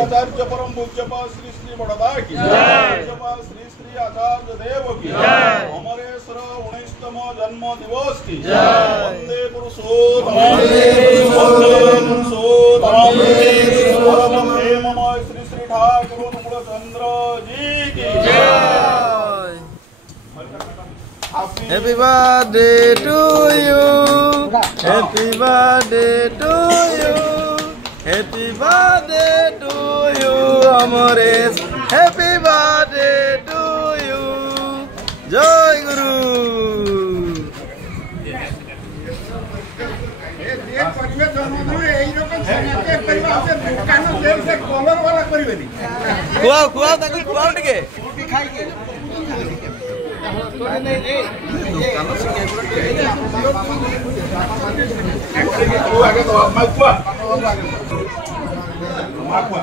आचार्य परम पूज्यपा श्री श्री बड़दा की पूज्यपा श्री श्री आचार्य देव की अमरेश्वर 19तम जन्म दिवस की वंदे पुरुषोत्तम परम प्रेममय श्री श्री ठाकुर चंद्र जी की Happy birthday to you. Happy birthday to you. Happy birthday to you, Amores. Happy birthday to you. Jai Guru. Kuau taku kuau dike. Aku